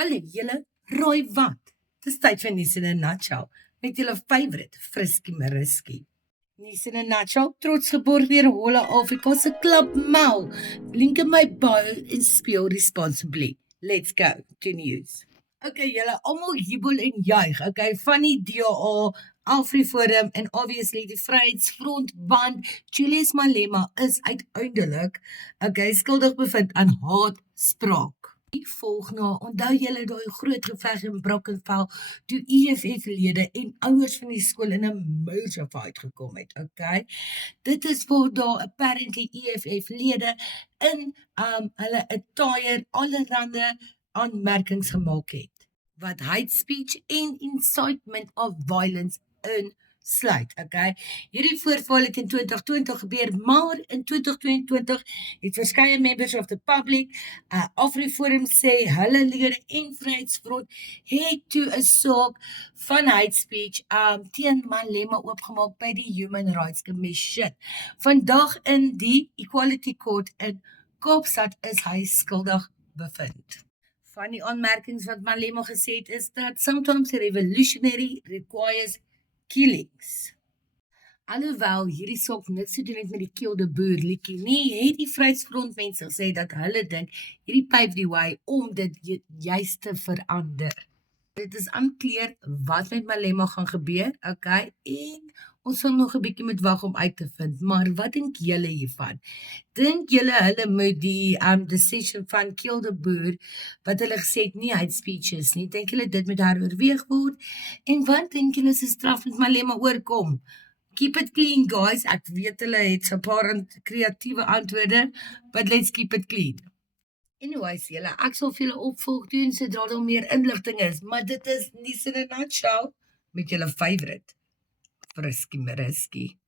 Hallo julle, rooi wat? Dis tyd vir Nies in 'n Nutshell met julle favourite Frisky Mariski. Nies in 'n Nutshell, trots geborg deur Holle Afrika se Klub Mau. Link in my bio en speel responsibly. Let's go to news. Okay julle, almal jubel en juig. Okay, van die DA, AfriForum en obviously die Vryheidsfront want Julius Malema is uiteindelik skuldig bevind aan haatspraak. Volg na, onthou julle daai groot geveg in Brackenfell toe EFF-lede en ouers van die skool in 'n major fight gekom het, okay? Dit is waar daar apparently EFF-lede in hulle attire allerhande aanmerkings gemaak het wat hate speech en incitement of violence insluit, okay? Hierdie voorval het in 2020 gebeur, maar in 2022 het verskeie members of the public, AfriForum sê hulle lede en Vryheidsfront het toe 'n saak van hate speech teen Malema oopgemaak by die Human Rights Commission. Vandag in die Equality Court in Kaapstad is hy skuldig bevind. Van die aanmerkings wat Malema gesê het is dat sometimes a revolutionary requires killings. Alhoewel hierdie saak niks te doen het met die Kill the Boer liedjie nie, het die Vryheidsfront mense gesê dat hulle dink hierdie pave the way om dit juist te verander. Dit is unclear wat met Malema gaan gebeur, okay, en ons sal nog 'n bietjie moet wag om uit te vind, maar wat dink julle hiervan? Dink julle hulle moet die decision van Kill the Boer, wat hulle gesê het nie hate speech is nie, dink julle dit moet heroorweeg word? En wat dink julle se straf met Malema oorkom? Keep it clean guys, ek weet hulle het so 'n paar kreatiewe antwoorde, but let's keep it clean. Anyways julle, ek sal vir julle opvolg doen sodra daar meer inligting is, maar dit is Nies in 'n Nutshell met julle favourite Frisky Mariski.